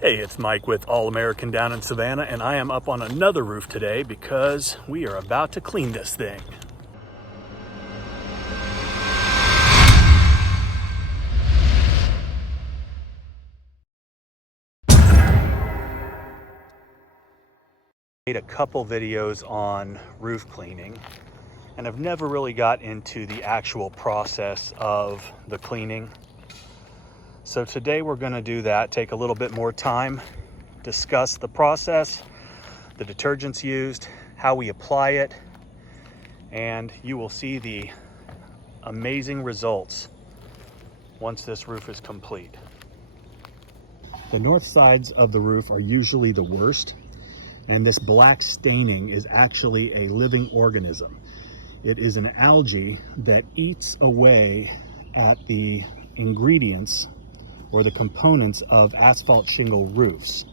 Hey, it's Mike with All American down in Savannah, and I am up on another roof today because we are about to clean this thing. Made a couple videos on roof cleaning, and I've never really got into the actual process of the cleaning. So today we're going to do that, take a little bit more time, discuss the process, the detergents used, how we apply it, and you will see the amazing results once this roof is complete. The north sides of the roof are usually the worst, and this black staining is actually a living organism. It is an algae that eats away at the ingredients or the components of asphalt shingle roofs.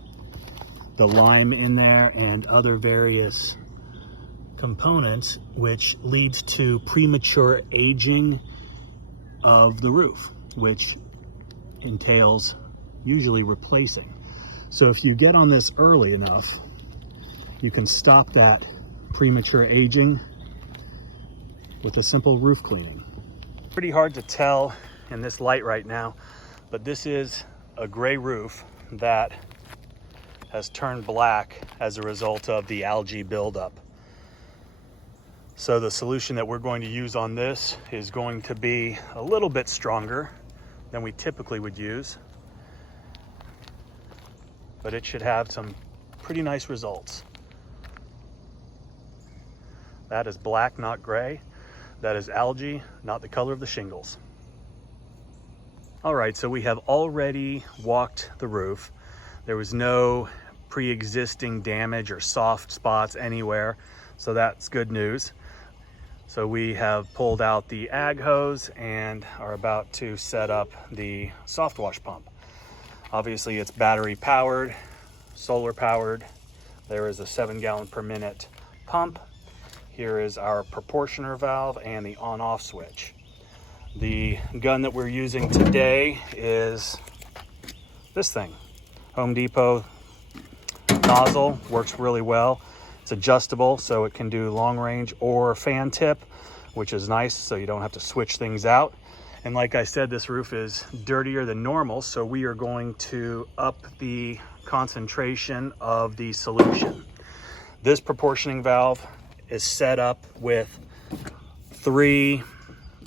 The lime in there and other various components, which leads to premature aging of the roof, which entails usually replacing. So if you get on this early enough, you can stop that premature aging with a simple roof cleaning. Pretty hard to tell in this light right now, but this is a gray roof that has turned black as a result of the algae buildup. So the solution that we're going to use on this is going to be a little bit stronger than we typically would use, but it should have some pretty nice results. That is black, not gray. That is algae, not the color of the shingles. All right, so we have already walked the roof. There was no pre-existing damage or soft spots anywhere, so that's good news. So we have pulled out the ag hose and are about to set up the soft wash pump. Obviously it's battery powered, solar powered. There is a 7 gallon per minute pump. Here is our proportioner valve and the on-off switch. The gun that we're using today is this thing. Home Depot nozzle, works really well. It's adjustable, so it can do long range or fan tip, which is nice, so you don't have to switch things out. And like I said, this roof is dirtier than normal, so we are going to up the concentration of the solution. This proportioning valve is set up with 3,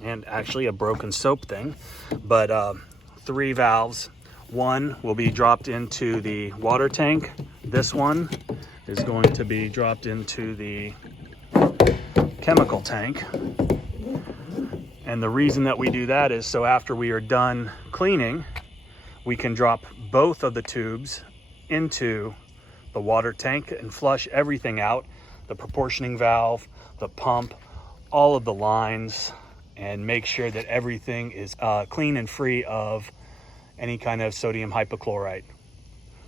and actually a broken soap thing, but 3 valves. One will be dropped into the water tank. This one is going to be dropped into the chemical tank. And the reason that we do that is so after we are done cleaning, we can drop both of the tubes into the water tank and flush everything out, the proportioning valve, the pump, all of the lines, and make sure that everything is clean and free of any kind of sodium hypochlorite.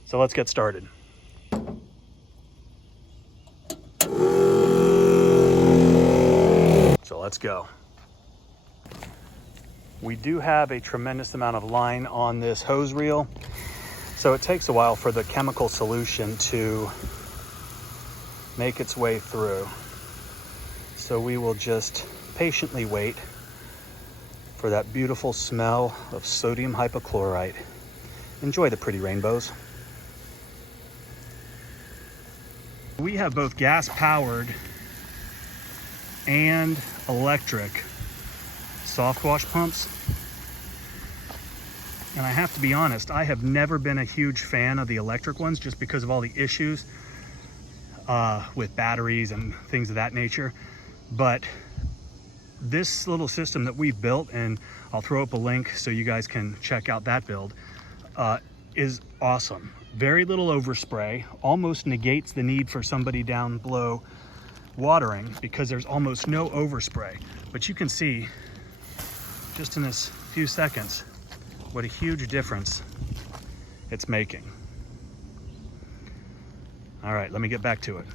So let's get started. So let's go. We do have a tremendous amount of line on this hose reel, so it takes a while for the chemical solution to make its way through. So we will just patiently wait for that beautiful smell of sodium hypochlorite. Enjoy the pretty rainbows. We have both gas powered and electric soft wash pumps. And I have to be honest, I have never been a huge fan of the electric ones just because of all the issues with batteries and things of that nature. But this little system that we've built, and I'll throw up a link so you guys can check out that build, is awesome. Very little overspray, almost negates the need for somebody down below watering because there's almost no overspray. But you can see just in this few seconds what a huge difference it's making. All right, let me get back to it.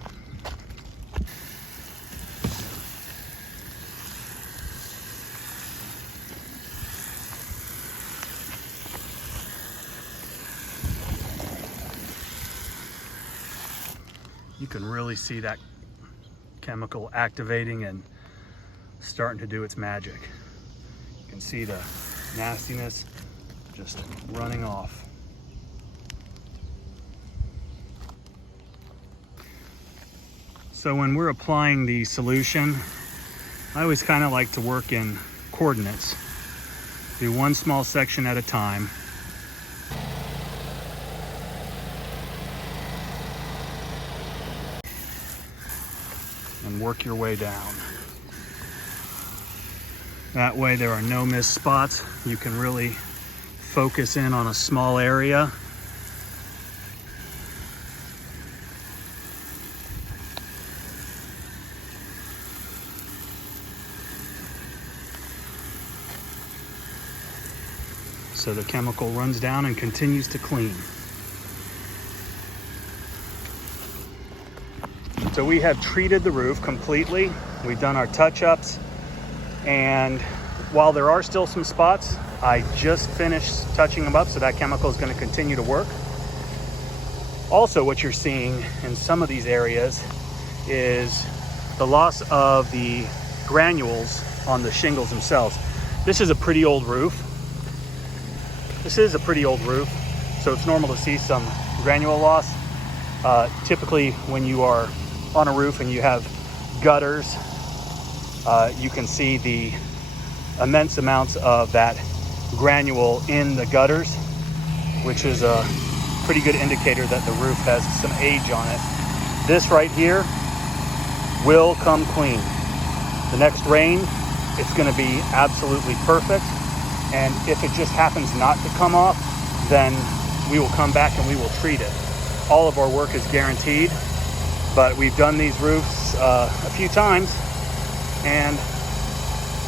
you can really see that chemical activating and starting to do its magic. You can see the nastiness just running off. So when we're applying the solution, I always kind of like to work in coordinates. Do one small section at a time. And work your way down. That way there are no missed spots. You can really focus in on a small area. So the chemical runs down and continues to clean. So we have treated the roof completely. We've done our touch-ups, and while there are still some spots, I just finished touching them up, so that chemical is going to continue to work. Also, what you're seeing in some of these areas is the loss of the granules on the shingles themselves. This is a pretty old roof. So it's normal to see some granule loss. Typically, when you are on a roof and you have gutters, you can see the immense amounts of that granule in the gutters, which is a pretty good indicator that the roof has some age on it. This right here will come clean. The next rain, it's going to be absolutely perfect. And if it just happens not to come off, then we will come back and we will treat it. All of our work is guaranteed, but we've done these roofs a few times, and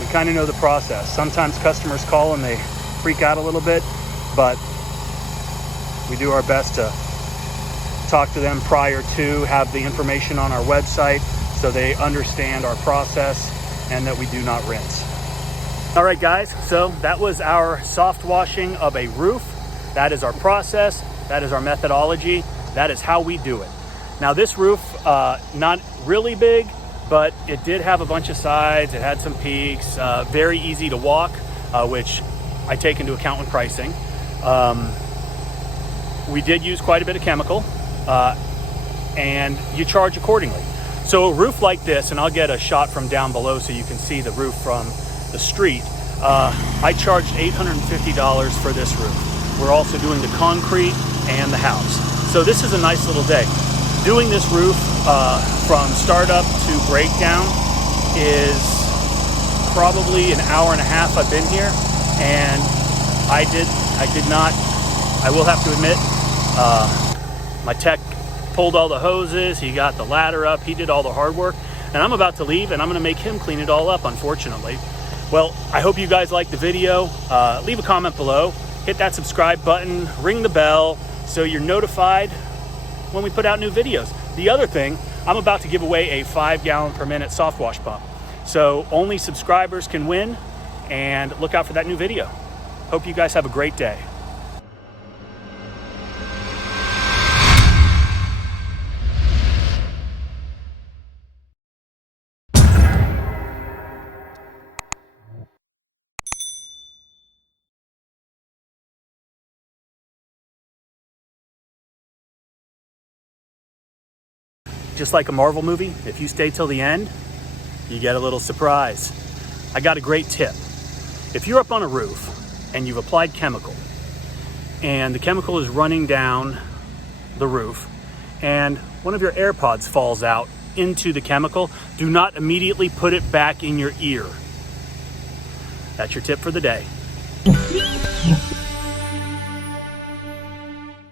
we kind of know the process. Sometimes customers call and they freak out a little bit, but we do our best to talk to them prior to, have the information on our website so they understand our process and that we do not rinse. All right, guys, so that was our soft washing of a roof. That is our process. That is our methodology. That is how we do it. Now, this roof, not really big, but it did have a bunch of sides. It had some peaks, very easy to walk, which I take into account when pricing. We did use quite a bit of chemical, and you charge accordingly. So a roof like this, and I'll get a shot from down below so you can see the roof from the street. I charged $850 for this roof. We're also doing the concrete and the house. So this is a nice little day. Doing this roof from startup to breakdown is probably an hour and a half I've been here, and I will have to admit, my tech pulled all the hoses, he got the ladder up, he did all the hard work, and I'm about to leave and I'm gonna make him clean it all up, unfortunately. Well, I hope you guys liked the video. Leave a comment below, hit that subscribe button, ring the bell so you're notified when we put out new videos. The other thing, I'm about to give away a 5 gallon per minute soft wash pump. So only subscribers can win, and look out for that new video. Hope you guys have a great day. Just like a Marvel movie, if you stay till the end, you get a little surprise. I got a great tip. If you're up on a roof and you've applied chemical, and the chemical is running down the roof, and one of your AirPods falls out into the chemical, do not immediately put it back in your ear. That's your tip for the day.